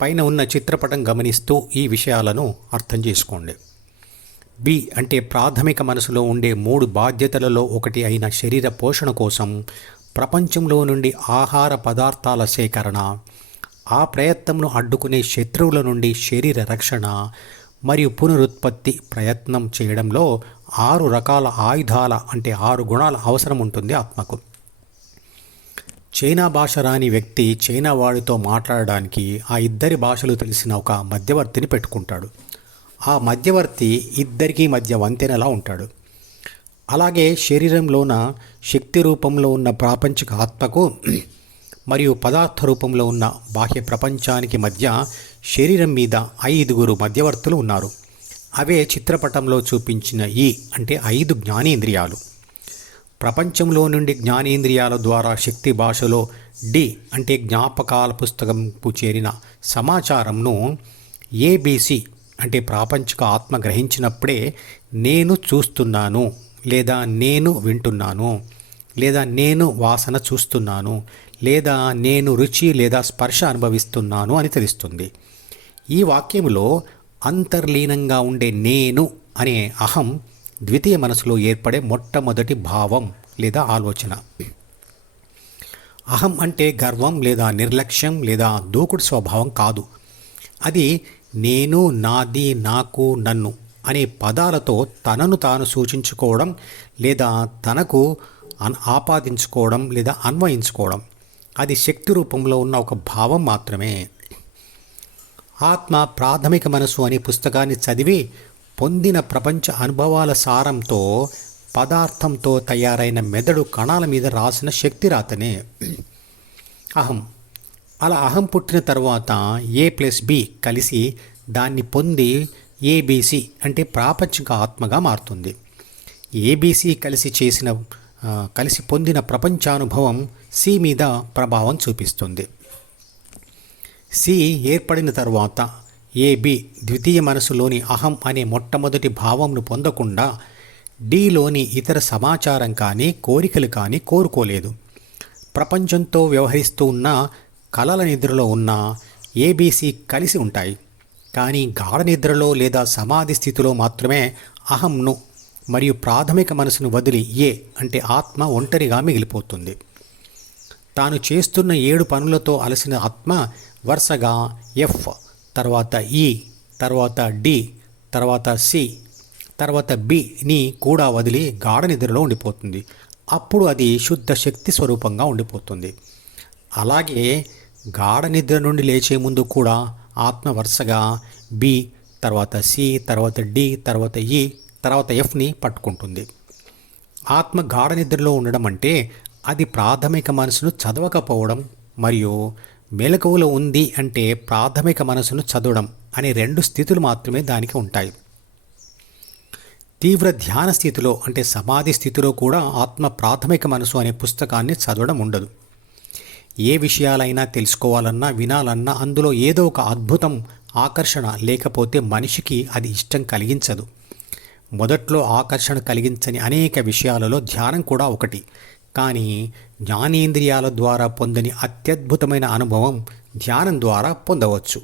పైన ఉన్న చిత్రపటం గమనిస్తూ ఈ విషయాలను అర్థం చేసుకోండి. బి అంటే ప్రాథమిక మనసులో ఉండే 3 బాధ్యతలలో ఒకటి అయిన శరీర పోషణ కోసం ప్రపంచంలో నుండి ఆహార పదార్థాల సేకరణ, ఆ ప్రయత్నంను అడ్డుకునే శత్రువుల నుండి శరీర రక్షణ మరియు పునరుత్పత్తి ప్రయత్నం చేయడంలో 6 రకాల ఆయుధాల అంటే 6 గుణాల అవసరం ఉంటుంది ఆత్మకు. చైనా భాష రాని వ్యక్తి చైనా వాడితో మాట్లాడడానికి ఆ ఇద్దరి భాషలు తెలిసిన ఒక మధ్యవర్తిని పెట్టుకుంటాడు. ఆ మధ్యవర్తి ఇద్దరికీ మధ్య వంతెనలా ఉంటాడు. అలాగే శరీరంలోన శక్తి రూపంలో ఉన్న ప్రాపంచిక ఆత్మకు మరియు పదార్థ రూపంలో ఉన్న బాహ్య ప్రపంచానికి మధ్య శరీరం మీద 5 మధ్యవర్తులు ఉన్నారు. అవే చిత్రపటంలో చూపించిన ఈ అంటే 5 జ్ఞానేంద్రియాలు. ప్రపంచంలో నుండి జ్ఞానేంద్రియాల ద్వారా శక్తి భాషలో డి అంటే జ్ఞాపకాల పుస్తకంకు చేరిన సమాచారంను ఏబిసి అంటే ప్రాపంచిక ఆత్మ గ్రహించినప్పుడే నేను చూస్తున్నాను, లేదా నేను వింటున్నాను, లేదా నేను వాసన చూస్తున్నాను, లేదా నేను రుచి లేదా స్పర్శ అనుభవిస్తున్నాను అని తెలుస్తుంది. ఈ వాక్యంలో అంతర్లీనంగా ఉండే నేను అనే అహం ద్వితీయ మనసులో ఏర్పడే మొట్టమొదటి భావం లేదా ఆలోచన. అహం అంటే గర్వం లేదా నిర్లక్ష్యం లేదా దూకుడు స్వభావం కాదు. అది నేను, నాది, నాకు, నన్ను అనే పదాలతో తనను తాను సూచించుకోవడం లేదా తనకు ఆపాదించుకోవడం లేదా అన్వయించుకోవడం. అది శక్తి రూపంలో ఉన్న ఒక భావం మాత్రమే. ఆత్మ ప్రాథమిక మనసు అనే పుస్తకాన్ని చదివి పొందిన ప్రపంచ అనుభవాల సారంతో పదార్థంతో తయారైన మెదడు కణాల మీద రాసిన శక్తి రాతనే అహం. అలా అహం పుట్టిన తర్వాత A+B కలిసి దాన్ని పొంది ABC అంటే ప్రాపంచిక ఆత్మగా మారుతుంది. ABC కలిసి పొందిన ప్రపంచానుభవం C మీద ప్రభావం చూపిస్తుంది. C ఏర్పడిన తర్వాత AB ద్వితీయ మనసులోని అహం అనే మొట్టమొదటి భావంను పొందకుండా Dలోని ఇతర సమాచారం కానీ కోరికలు కానీ కోరుకోలేదు. ప్రపంచంతో వ్యవహరిస్తూ ఉన్న కలల నిద్రలో ఉన్న ABC కలిసి ఉంటాయి. కానీ గాఢ నిద్రలో లేదా సమాధి స్థితిలో మాత్రమే అహంను మరియు ప్రాథమిక మనసును వదిలి ఏ అంటే ఆత్మ ఒంటరిగా మిగిలిపోతుంది. తాను చేస్తున్న 7 పనులతో అలసిన ఆత్మ వరుసగా F, తర్వాత E, తర్వాత D, తర్వాత C, తర్వాత Bని కూడా వదిలి గాఢ నిద్రలో ఉండిపోతుంది. అప్పుడు అది శుద్ధ శక్తి స్వరూపంగా ఉండిపోతుంది. అలాగే గాఢ నిద్ర నుండి లేచే ముందు కూడా ఆత్మ వరుసగా B, తర్వాత C, తర్వాత D, తర్వాత E, తర్వాత Fని పట్టుకుంటుంది. ఆత్మ గాఢ నిద్రలో ఉండడం అంటే అది ప్రాథమిక మనసును చదవకపోవడం మరియు మెలకువలో ఉంది అంటే ప్రాథమిక మనసును చదవడం అనే 2 స్థితులు మాత్రమే దానికి ఉంటాయి. తీవ్ర ధ్యాన స్థితిలో అంటే సమాధి స్థితిలో కూడా ఆత్మ ప్రాథమిక మనసు అనే పుస్తకాన్ని చదవడం ఉండదు. ఏ విషయాలైనా తెలుసుకోవాలన్నా వినాలన్నా అందులో ఏదో ఒక అద్భుతం ఆకర్షణ లేకపోతే మనిషికి అది ఇష్టం కలిగించదు. మొదట్లో ఆకర్షణ కలిగించని అనేక విషయాలలో ధ్యానం కూడా ఒకటి. కానీ జ్ఞానేంద్రియాల ద్వారా పొందని అత్యద్భుతమైన అనుభవం ధ్యానం ద్వారా పొందవచ్చు.